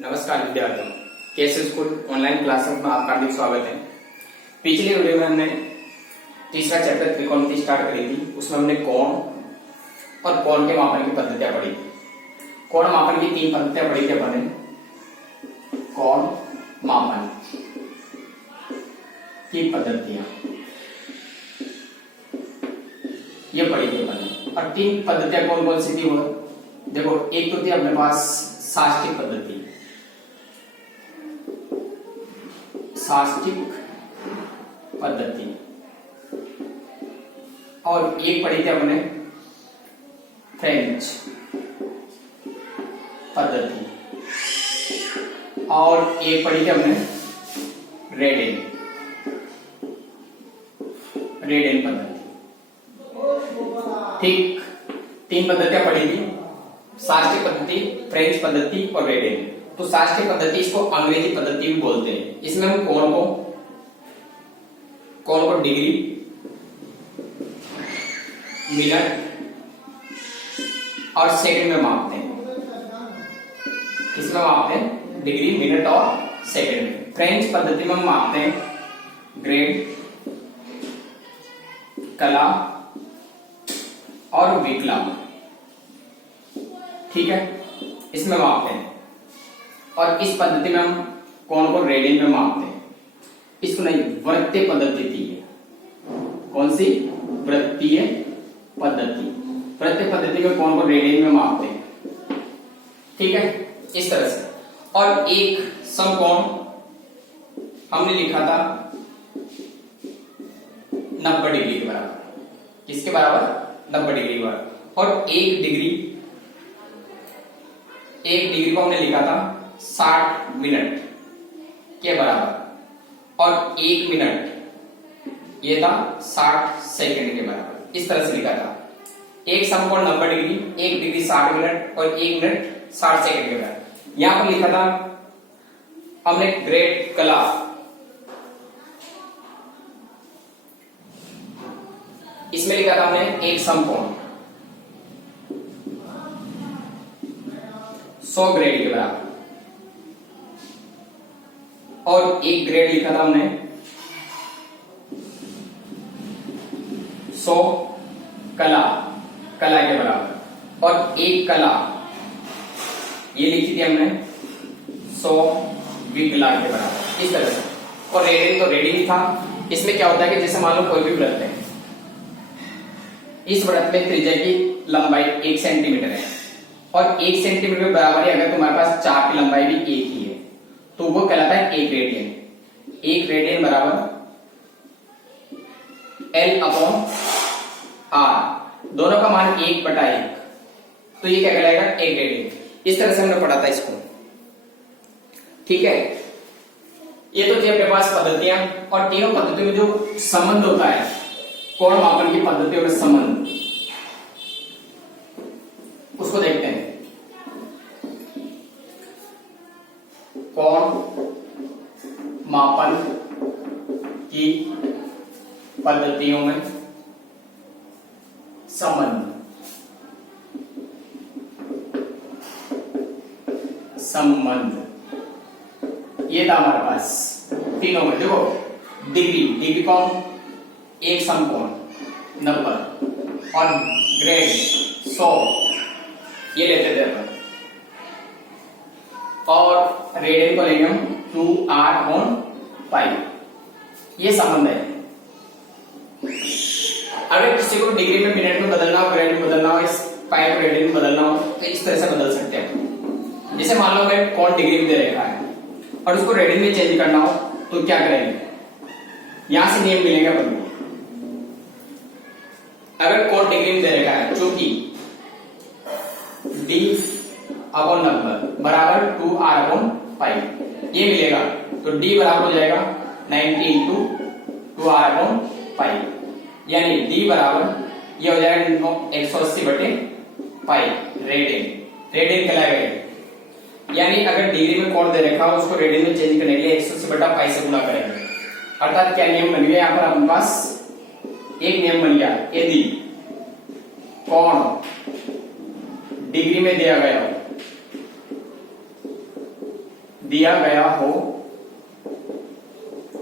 नमस्कार विद्यार्थियों, KS school online classes में आपका हार्दिक स्वागत है। पिछले वीडियो में हमने तीसरा चैप्टर त्रिकोणमिति स्टार्ट करी थी। उसमें हमने कोण और कोण के मापन की पद्धतियां पढ़ी थी। कोण मापन की 3 पद्धतियां पढ़ी थी अपन ने। कोण मापन की पद्धतियां ये पढ़ी थी अपन ने। और 3 पद्धतियां कौन कौन सी थी वो देखो। एक तो थी अपने पास साष्टिक पद्धति, साष्टिक पद्धति, और एक पढ़ी थी हमने फ्रेंच पद्धति, और एक पढ़ी थी हमने रेडेन पद्धति। ठीक, 3 पद्धतियां पढ़ी थी, साष्टिक पद्धति, फ्रेंच पद्धति और रेडेन। तो साष्टिक पद्धति इसको अंग्रेजी पद्धति भी बोलते हैं। इसमें हम कोण को डिग्री, मिनट और सेकंड में मापते हैं। किसमें मापते हैं? डिग्री, मिनट और सेकंड में। फ्रेंच पद्धति में हम मापते हैं ग्रेड, कला और विकलांग। ठीक है, इसमें मापते हैं। और इस पद्धति में हम कोण को रेडियन में मापते हैं। इसको नहीं, वृत्तीय पद्धति थी। कौन सी? वृत्तीय पद्धति। वृत्तीय पद्धति में कोण को रेडियन में मापते हैं। ठीक है, इस तरह से। और एक समकोण हमने लिखा था 90 डिग्री के बराबर। किसके बराबर? 90 डिग्री के बराबर। और एक डिग्री को हमने लिखा था 60 मिनट के बराबर। और 1 मिनट ये था 60 सेकंड के बराबर। इस तरह से लिखा था। एक समकोण 90 डिग्री, 1 डिग्री 60 मिनट और 1 मिनट 60 सेकंड के बराबर। यहां पर लिखा था हमने ग्रेड कला, इसमें लिखा था हमने एक समकोण 100 ग्रेड के बराबर। और एक ग्रेड लिखा था हमने 100 कला के बराबर। और एक कला ये लिखी थी हमने 100 विकलांग के बराबर। इस तरह से। और रेडियन तो रेडियन था। इसमें क्या होता है कि जैसे मान लो कोई भी वृत्त है, इस वृत्त में त्रिज्या की लंबाई 1 सेंटीमीटर है और 1 सेंटीमीटर के बराबर है। अगर तुम्हारे पास चाप की लंबाई भी 1 ही है तो वो कहलाता है 1 रेडियन। 1 रेडियन बराबर L/R, दोनों का मान 1/1, तो ये क्या कहलाएगा? 1 रेडियन। इस तरह से हमने पढ़ा था इसको। ठीक है, ये तो थी अपने पास पद्धतियां। और तीनों पद्धतियों में जो संबंध होता है, कोण मापन की पद्धतियों में संबंध, उसको देखते हैं। कोण मापन की पद्धतियों में संबंध ये था हमारे पास तीनों में। देखो, डिग्री कोण एक समकोण 90 और ग्रेड 100 ये लेते थे अपन। और रेडियन को लेंगे हम 2R/π। ये संबंध है। अगर किसी को डिग्री में मिनट में बदलना हो, ग्रेड में बदलना हो, इस पाई को रेडियन में बदलना हो, तो इस तरह से बदल सकते हैं। जैसे मान लो मैं कोण डिग्री में दे रखा है और उसको रेडियन में चेंज करना हो तो क्या करेंगे? यहां से नियम मिलेगा अपन को। अगर कोण डिग्री में दे रखा है, चूंकि D/90 बराबर 2R/π ये मिलेगा, तो D बराबर हो जाएगा 90 × 2R/π, यानी D बराबर ये हो जाएगा 180/π रेडियन कहलाएगा। यानी अगर डिग्री में कोण दे रखा हो उसको रेडियन में चेंज करने के लिए 180/π से गुणा करेंगे। अर्थात क्या नियम बन गया? यहां पर अपने पास एक नियम बन गया। यदि कोण डिग्री में दिया गया हो दिया गया हो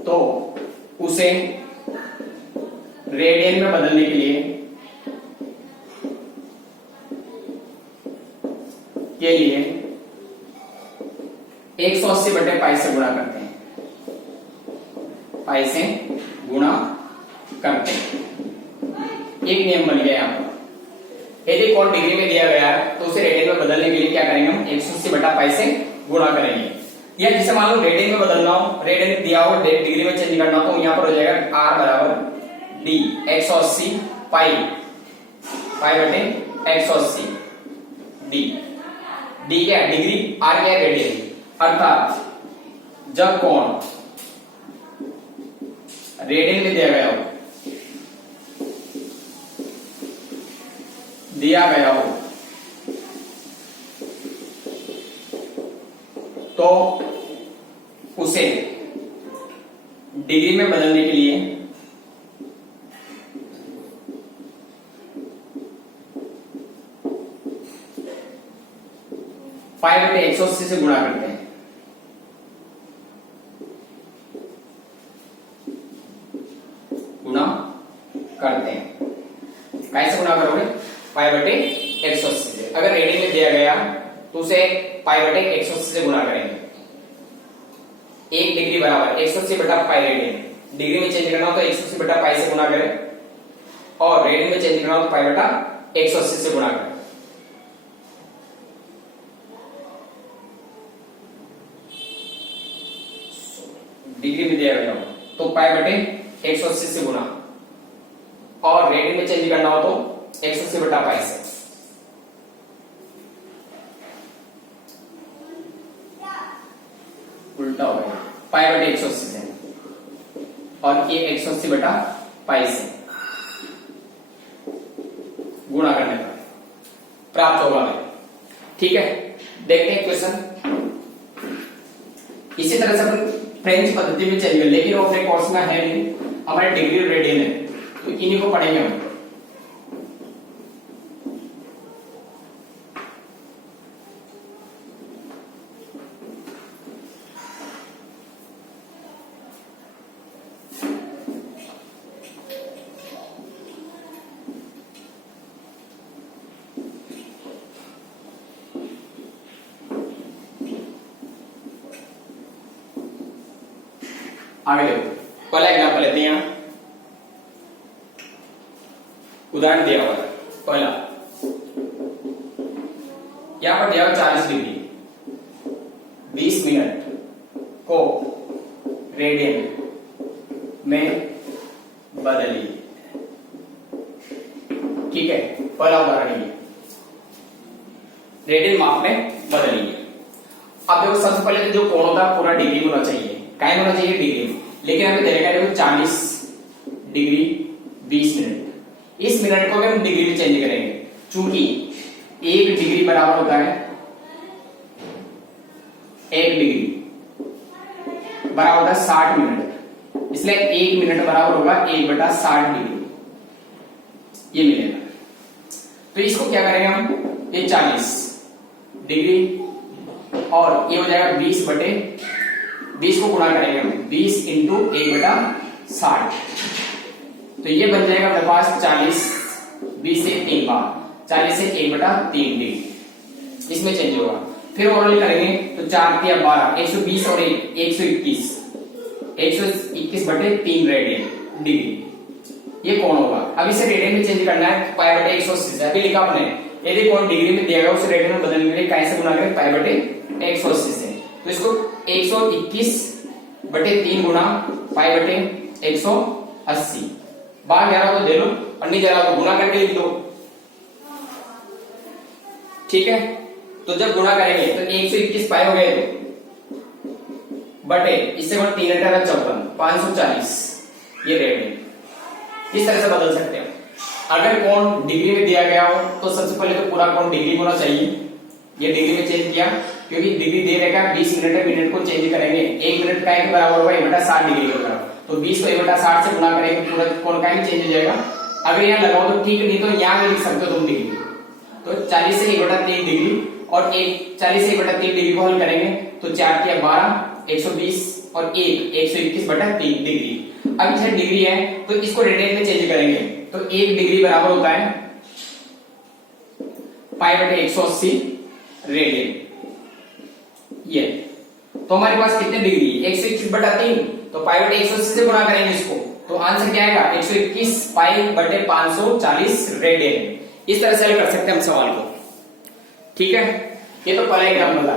तो उसे रेडियन में बदलने के लिए के लिए 180 बटे पाई से गुणा करते हैं, पाई से गुणा करते हैं। एक नियम बन गया यहां पर। यदि कोण डिग्री में दिया गया है तो उसे रेडियन में बदलने के लिए क्या करेंगे हम 180 बटा पाई से गुणा करेंगे। या जैसे मान लो रेडियन में बदलना हो, रेडियन दिया हो डिग्री में चेंज करना हो तो यहां पर हो जाएगा R बराबर D 180 पाई बटे 180 D। D क्या है डिग्री, R क्या है रेडियन। अर्थात जब कोण रेडियन में दिया गया हो तो उसे डिग्री में बदलने के लिए पाई बटे 180 से गुणा करते हैं। कैसे गुणा करोगे पाई बटे 180 से। अगर रेडियन में दिया गया तो उसे पाई बटे 180 से गुणा करेंगे। 1 डिग्री बराबर 180 बटा पाई रेडियन। डिग्री में चेंज करना हो तो 180 बटा पाई से गुणा करें और रेडियन में चेंज करना हो तो पाई बटा 180 से गुणा करें। डिग्री में दिया गया हो तो पाई बटे 180 से गुणा और रेडियन में चेंज करना हो तो 180 बटा पाई से। उल्टा हो गया पाई बटे 180 से और ये 180 बटा पाई से गुणा करने पर प्राप्त होगा हमें। ठीक है, देखते हैं क्वेश्चन। इसी तरह से अपन फ्रेंच पद्धति में चलेंगे, लेकिन वो अपने कोर्स में है नहीं, हमारे डिग्री और रेडियन है तो इन्हीं को पढ़ेंगे हम। आगे देखो, पहला एग्जाम्पल लेते हैं। यहां उदाहरण दिया हुआ है पहला, यहां पर दिया हुआ 40 डिग्री 20 मिनट को रेडियन में बदलिए। ठीक है, पहला उदाहरण ये रेडियन माप में बदलिए। अब देखो सबसे पहले तो जो कोण होता है पूरा डिग्री में होना चाहिए, काय में होना चाहिए डिग्री में, लेकिन हमें देगा देखो 40 डिग्री 20 मिनट। इस मिनट को भी हम डिग्री में चेंज करेंगे, चूंकि 1 डिग्री बराबर होता है 1 डिग्री बराबर होता है 60 मिनट, इसलिए 1 मिनट बराबर होगा 1 बटा 60 डिग्री, ये मिलेगा। तो इसको क्या करेंगे हम, ये 40 डिग्री और ये हो जाएगा 20 बटे 20 को गुणा करेंगे हम 20 इंटू 1 बटा 60, तो ये बन जाएगा अपने पास 40 20 से 3 बार 40 से 1 बटा 3 डिग्री, इसमें चेंज होगा। फिर ओवरऑल करेंगे तो 4 या 12 120 और 121 121 बटे 3 रेडियन डिग्री, ये कोण होगा। अब इसे रेडियन में चेंज करना है पाई बटे 180 से। अभी लिखा अपने, यदि कोण डिग्री में दिया गया उसे रेडियन में बदलने के लिए कैसे गुणा करें, पाई बटे 180 से। तो इसको 121 बटे 3 गुणा पाई बटे 180, बाहर जा रहा तो दे लो और नहीं जा रहा तो गुणा करके लिख दो। ठीक है, तो जब गुणा करेंगे तो 121 पाई हो गए तो बटे इससे 3 अठारह 54 540, ये रेडियन। इस तरह से बदल सकते हैं। अगर कोण डिग्री में दिया गया हो तो सबसे पहले तो पूरा कोण डिग्री होना चाहिए, ये डिग्री में चेंज किया क्योंकि डिग्री दे रखा 20 मिनट है, मिनट को चेंज करेंगे। 1 मिनट का के बराबर होगा 1 बटा 60 डिग्री के बराबर, तो 20 को 1 बटा 60 से गुणा करेंगे पूरा कोण का ही चेंज हो जाएगा। अगर यहाँ लगाओ तो ठीक, नहीं तो यहाँ भी लिख सकते हो तुम डिग्री। तो 40 से 1 बटा 3 डिग्री और एक 40/3 डिग्री को हल करेंगे तो 4 किया 12, 120 और 121/3 डिग्री। अब इसे डिग्री है तो इसको रेडियन में चेंज करेंगे तो 1 डिग्री बराबर होता है π/180 रेडियन। ये तो हमारे पास कितने डिग्री 121/3 तो π/180 से गुणा करेंगे इसको तो आंसर क्या आएगा 121 π/540 रेडियन। इस तरह से हल कर सकते हैं हम सवाल को। ठीक है, ये तो पहला एग्जाम्पल था।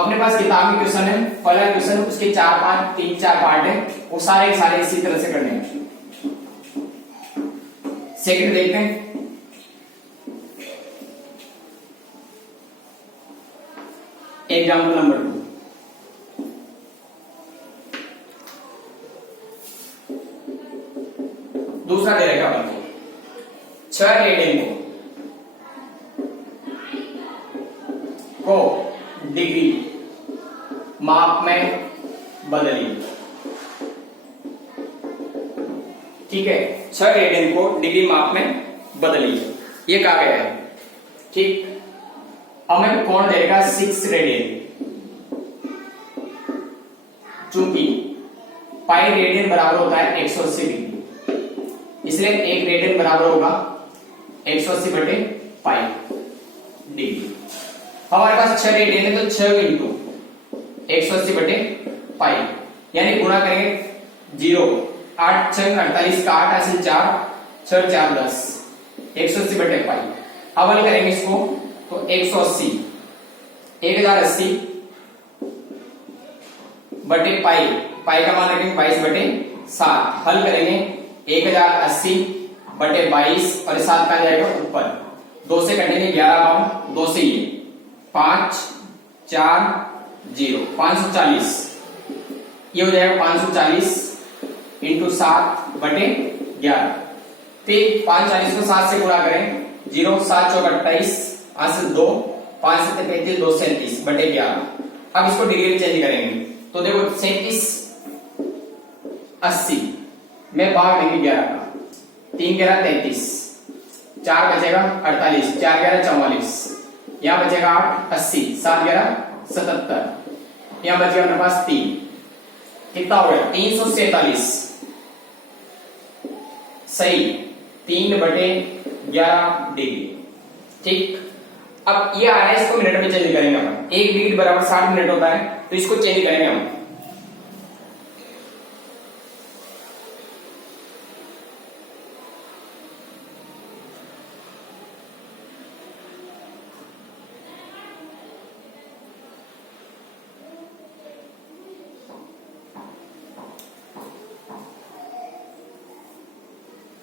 अपने पास किताब में क्वेश्चन है, पहला क्वेश्चन उसके 3-4 पार्ट है, वो सारे के सारे इसी तरह से करने हैं। सेकंड देखते हैं। एग्जाम्पल नंबर 2, दूसरा दे रखा अपन को 6 रेडियन को डिग्री माप में बदलिए। ठीक है, 6 रेडियन को डिग्री माप में बदलिए, ये कहा गया है। ठीक, हमें कोण देगा 6 रेडियन, चूंकि पाई रेडियन बराबर होता है 180 डिग्री, इसलिए 1 रेडियन बराबर होगा 180/पाई डिग्री। हमारे पास 6 रेडियन है तो 6 इंटू 180/पाई यानी गुणा करेंगे 0, 8 6 48 का 8 ऐसे 4 6 4 10 180/पाई। अब हल करेंगे इसको तो 180 1080/पाई, पाई का मान रखेंगे 22/7। हल करेंगे 1080/22 और 7 का जाएगा ऊपर, 2 से कटेंगे 11 बार, 2 से ये 5 4 0 540, ये हो जाएगा 540 इंटू 7/11। फिर 540 को 7 से गुणा करें, 0 7 4 28 आंसर 2, 5 7 35 2 37/11। अब इसको डिग्री में चेंज करेंगे तो देखो 37 80 में भाग देंगे 11 का, 3 11 33, 4 बचेगा 48, 4 11 44, यहां बचेगा 8 80, 7 11 77, यहां बचेगा हमारे पास 3, कितना हो गया 347। सही, 3/11 डिग्री। ठीक, अब ये आ रहा है, इसको मिनट में चेंज करेंगे हम। 1 डिग्री बराबर 60 मिनट होता है तो इसको चेंज करेंगे हम।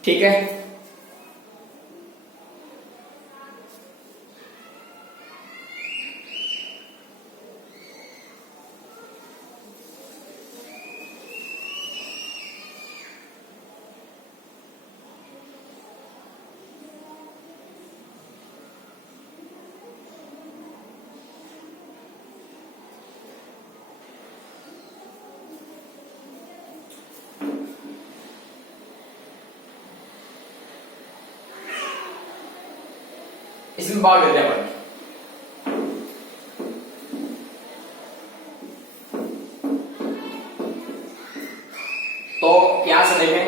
ठीक है, इसमें भाग देते हैं अपन। तो यहां से देखें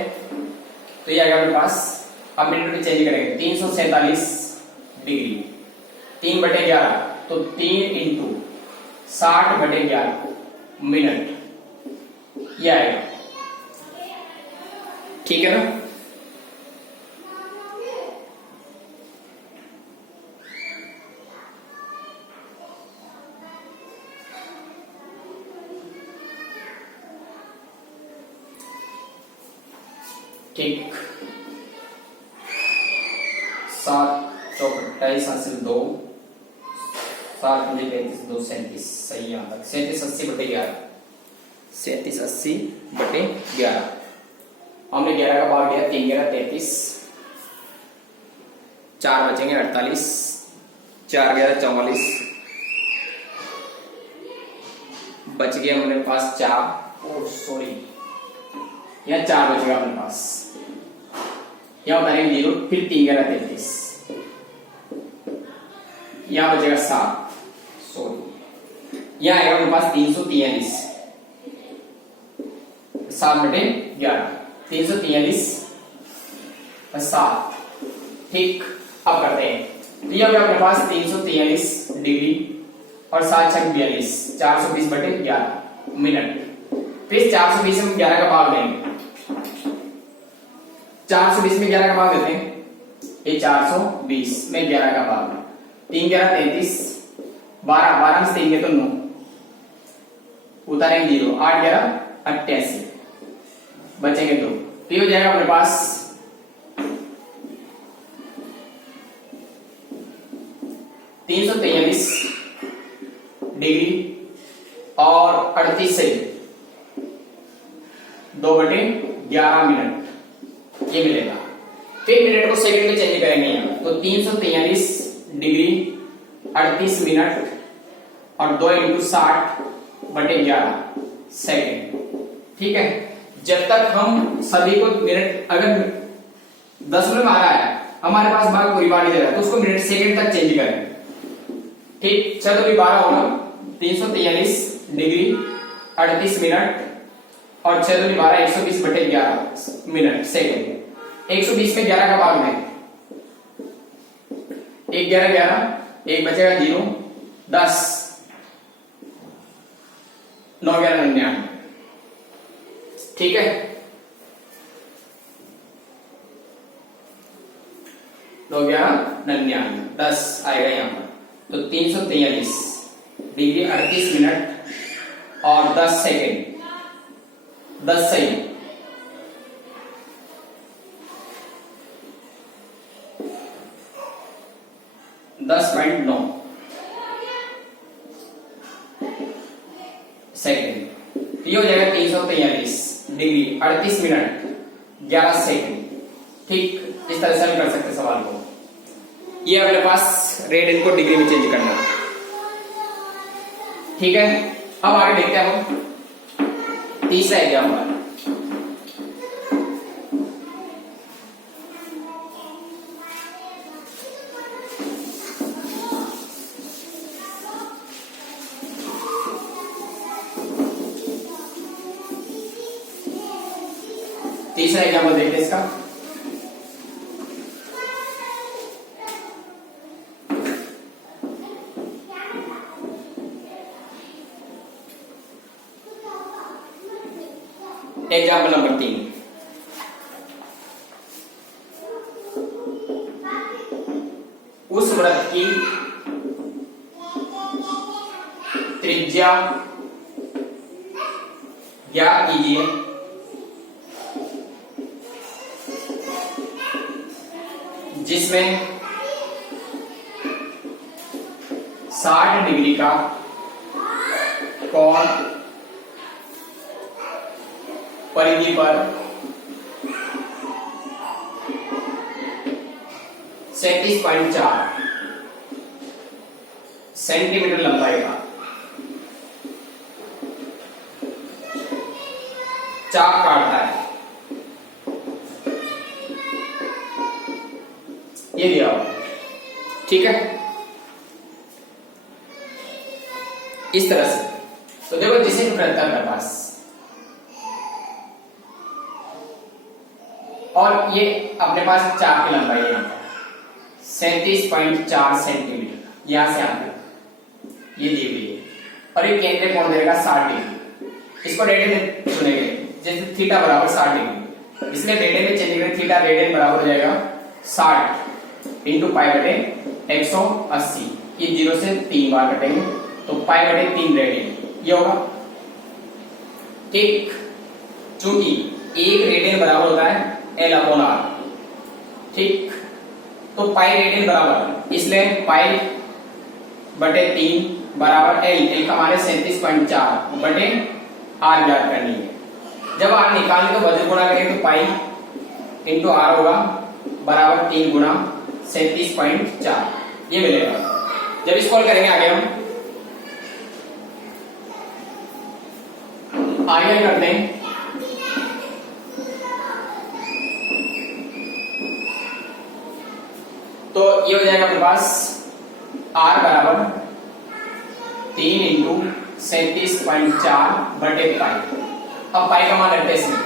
तो ये आ गया अपने पास। अब मिनट में चेंज करेंगे 347 डिग्री, 3/11 तो 3 इंटू 60/11 मिनट, ये आएगा। ठीक है ना, ठीक। 7 4 28 हासिल 2, 7 मुझे 35 2 37, सही यहां तक 37 80/11, 37 80/11। हमने 11 का भाग दिया, 3 11 33, 4 बचेंगे 48, 4 11 44, बच गया हमारे पास 4, सॉरी यहां 4 बचेगा अपने पास, यहां बताएंगे 0, फिर 3 11 33, यहां बचेगा 7, यहां आएगा अपने पास 343, 7/11, 343 और 7। ठीक, अब करते हैं। तो ये हो गया अपने पास 343 डिग्री और 7×42, 420/11 मिनट। फिर 420 में 11 का भाग देंगे, 420 में 11 का भाग देते हैं, ये 420 में 11 का भाग, 3 11 33, 12 12 में 3 गए तो 9, उतारेंगे 0, 8 11 88, बचेंगे 2। तो ये हो जाएगा अपने पास 343 डिग्री और 38 से 2/11 मिनट, ये मिलेगा। फिर मिनट को सेकंड में चेंज करेंगे यहाँ, तो 343 डिग्री 38 मिनट और 2 × 60/11 सेकेंड। ठीक है, जब तक हम सभी को मिनट, अगर दशमलव में आ रहा है हमारे पास भाग पूरी बार नहीं दे रहा है, तो उसको मिनट सेकंड तक चेंज करेंगे। ठीक, चलो भी 12 होगा, 343 डिग्री 38 मिनट और 6 दूनी 12, 120/11 मिनट सेकेंड। 120 में 11 का भाग दें, 1 11 11, 1 बचेगा 0, 10, 9 11 99। ठीक है, 9 11 99, 10 आएगा यहां पर। तो 343 डिग्री 38 मिनट और 10 सेकेंड, 10 सही, .9 सेकेंड। ये हो जाएगा 343 डिग्री 38 मिनट 11 सेकेंड। ठीक, इस तरह से हम कर सकते हैं सवाल को। ये अपने पास रेट इनको डिग्री में चेंज करना। ठीक है, अब आगे देखते हैं हम तीसरा एग्जाम्पल। तीसरा एग्जाम्पल देखते हैं इसका। एग्जाम्पल नंबर 3, उस वृत्त की त्रिज्या ज्ञात कीजिए जिसमें 60 डिग्री का कोण परिधि पर 37.4 सेंटीमीटर लंबाई का चाप काटता है। ये दिया हुआ, ठीक है, इस तरह से। तो देखो जिसे वृत्त है मेरे पास, और ये अपने पास चाप की लंबाई है 37.4 सेंटीमीटर, यहां से आगे ये दी हुई है, और ये केंद्रीय कोण देगा 60 डिग्री। इसको रेडियन में चुनेंगे, जैसे थीटा बराबर 60 डिग्री, इसलिए रेडियन में चेंज करेंगे। थीटा रेडियन बराबर हो जाएगा 60 इंटू π/180। ये 0 से 3 बार कटेंगे, तो π/3 रेडियन ये होगा। ठीक, चूंकि 1 रेडियन बराबर होता है L/R, ठीक, तो पाई रेडियन बराबर, इसलिए π/3 बराबर L का माने 37.4 बटे R ज्ञात करनी है। जब R निकालें तो वजन गुणा करेंगे, तो पाई इंटू R होगा बराबर 3 गुणा 37.4, ये मिलेगा। जब इसको हल करेंगे आगे हम आगे करते हैं। तो ये हो जाएगा अपने पास R बराबर 3 इंटू 37.4 बटे पाई। अब पाई का मान रखते हैं इसमें,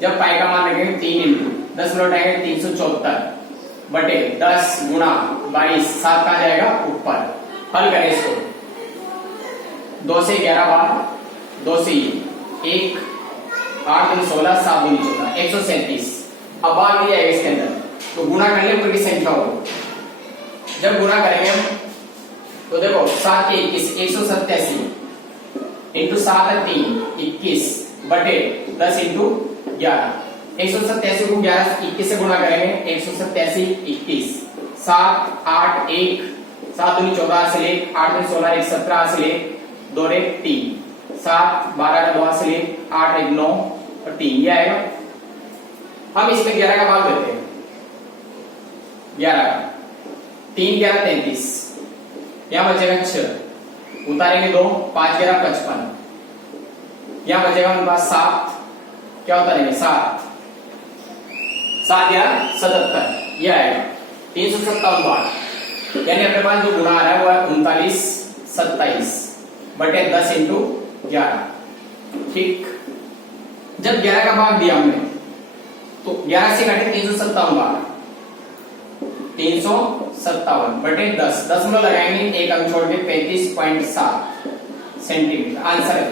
जब पाई का मान रखेंगे 3 इंटू 10 में लौटाएंगे 374 बटे 10 गुणा 22, 7 कहा जाएगा ऊपर। हल करें इसको, 2 से 11 बार, 2 से 1, 8 दूनी 16, 7 दूनी 14, 137। अब बार दिया है इसके अंदर, तो गुणा कर ले ऊपर की संख्या हो। जब गुणा करेंगे हम तो देखो 7 के 21, 187 इंटू 7 है 3, 21 बटे 10 इंटू 11। 187 को 11 21 से गुणा करेंगे, 187 21, 7 8 1, 7 दूनी 14 से ले, 8 दूनी 16, 1 17 से ले, 2 रे 3, 7 12 का 2 से ले, 8 1 9 और 3 ये आएगा। हम इसमें 11 का भाग देते हैं, 11 का 3 11 33, यहां बचेगा 6, उतारेंगे 2, 5 11 55, यहां बचेगा हमारे पास 7, क्या उतारेंगे 7 7 11 77, ये आएगा 357 बार। यानी अपने पास जो गुणा आ रहा है वो है 39 27 बटे 10 इंटू 11। ठीक, जब 11 का भाग दिया हमने तो 11 से घटे 357 बार, 357 बटे 10, 10 में लगाएंगे एक अंक छोड़ के 35.7 सेंटीमीटर। आंसर है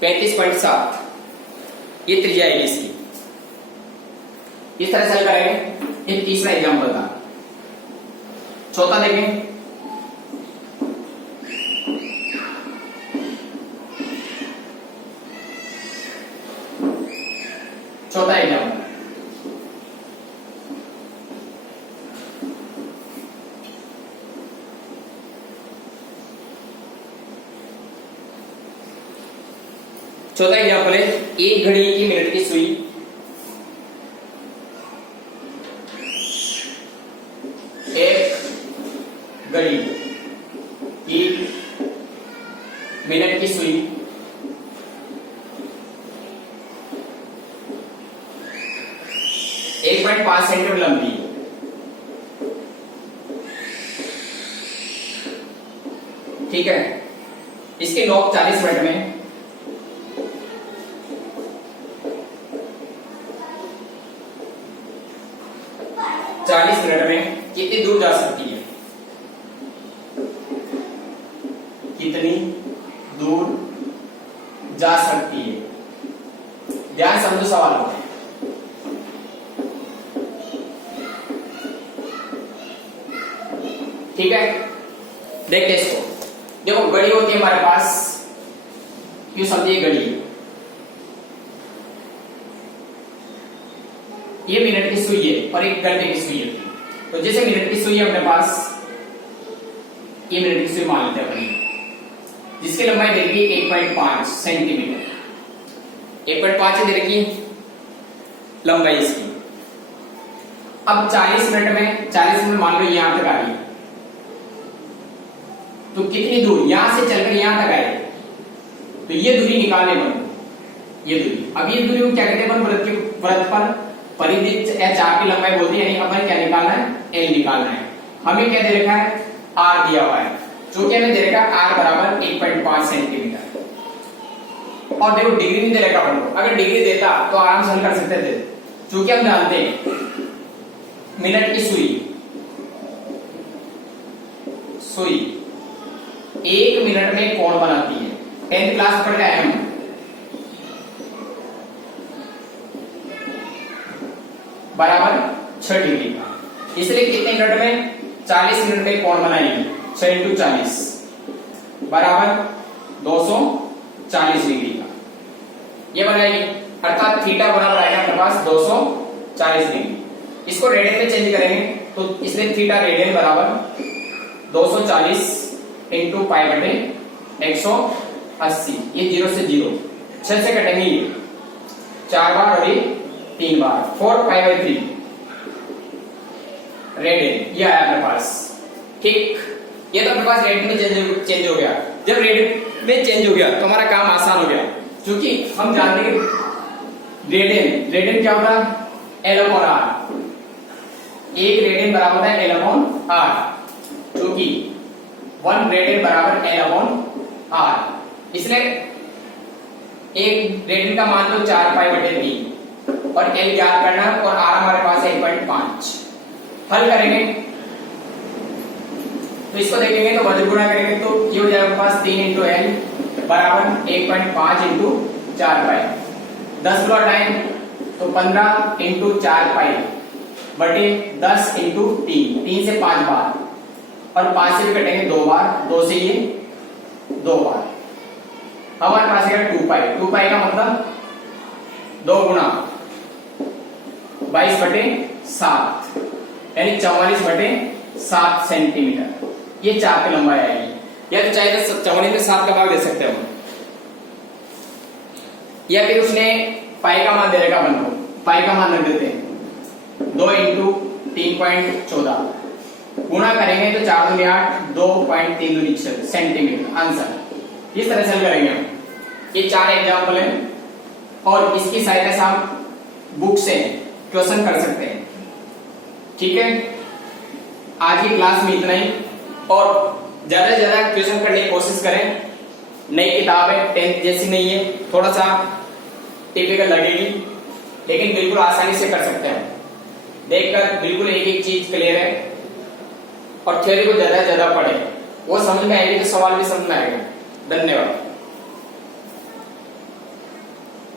35.7, ये त्रिज्या है इसकी। इस तरह से हल करेंगे। एक तीसरा एग्जाम्पल था, चौथा देखें। चौथा एग्जाम्पल, चौथा एग्जाम्पल है, एक घड़ी की मिनट की सुई एक घड़ी की मिनट की सुई 1.5 सेंटीमीटर लंबी, ठीक है। इसकी नोक 40 मिनट में 40 मिनट में कितनी दूर जा सकती है, कितनी दूर जा सकती है। ध्यान समझो सवाल को। ठीक है, देखते इसको। देखो घड़ी होती है हमारे पास, क्यों समझिए घड़ी, ये मिनट की सुई है और एक घंटे की सुई है। तो जैसे मिनट की सुई है अपने पास, ये मिनट की सुई मान लेते हैं अपनी, जिसकी लंबाई दे रखी 1.5 सेंटीमीटर, 1.5 दे रखी लंबाई इसकी। अब 40 मिनट में, 40 मिनट मान लो यहां तक आ रही है, तो कितनी दूर यहां से चलकर यहां तक आए, तो ये दूरी निकालने पर, ये दूरी, अब ये दूरी को क्या कहते हैं, वृत्त पर परिवृत्त या चाप की लंबाई बोलते हैं। यानी हमें क्या निकालना है, एल निकालना है। हमें क्या दे रखा है, आर दिया हुआ है, जो कि हमें दे रखा है आर बराबर 1.5 सेंटीमीटर। और देखो डिग्री नहीं दे रखा अपन को, अगर डिग्री देता तो आराम से हल कर सकते थे, क्योंकि हम जानते हैं मिनट की सुई 1 मिनट में कोण बनाती है। 10th क्लास पढ़ गए हम, बराबर 6 डिग्री का, इसलिए कितने मिनट में, 40 मिनट में कोण बनाएगी, 6 इंटू 40 बराबर 240 डिग्री का ये बनाएगी, अर्थात थीटा बराबर आएगा हमारे पास 240 डिग्री। इसको रेडियन में चेंज करेंगे तो इसलिए थीटा रेडियन बराबर 240 इंटू पाई बटे 180, ये 0 से 0, 6 से कटेंगे ये 4 बार और ये 3 बार, 4 पाई बाई 3 रेडियन, ये आया अपने पास। ठीक, ये तो अपने पास रेडियन में चेंज हो गया। जब रेडियन में चेंज हो गया तो हमारा काम आसान हो गया, क्योंकि हम जानते हैं रेडियन क्या होता है, एल अपॉन आर। एक रेडियन बराबर होता है एल अपॉन आर, क्योंकि 1 रेडियन बराबर एल अपॉन आर। इसलिए एक रेडियन का मान लो 4π/3 और एल ज्ञात करना और आर हमारे पास है 1.5। हल करेंगे तो इसको देखेंगे तो वज्र गुणा करेंगे तो ये हो जाएगा पास 3 × एल बराबर 1.5 × 4π। 10 गुणा टाइम तो 15 × 4π बटे 10 × 3 से 5 बार और 5 से भी कटेंगे 2 बार, 2 से ये 2 बार। हमारे पास है 2π का मतलब 2 गुणा 22/7 यानी 44/7 सेंटीमीटर। ये चाप की लंबाई आएगी। या तो चाहे तो 44 में 7 का भाग दे सकते हो, या फिर उसने पाई का मान दे रखा अपन को, पाई का मान रख देते हैं 2 × 3.14 गुणा करेंगे तो 4 दूनी 8 2.3 सेंटीमीटर आंसर। इस तरह से हल करेंगे हम। ये 4 एग्जाम्पल हैं और इसकी सहायता से हम बुक से क्वेश्चन कर सकते हैं। ठीक है, आज की क्लास में इतना ही और ज्यादा से ज्यादा क्वेश्चन करने की कोशिश करें। नई किताब है, 10th जैसी नहीं है, थोड़ा सा टिपिकल लगेगी लेकिन बिल्कुल आसानी से कर सकते हैं। देखकर बिल्कुल एक एक चीज क्लियर है और थ्योरी को ज्यादा से ज्यादा पढ़े, वो समझ में आएगी तो सवाल भी समझ में आएगा। धन्यवाद।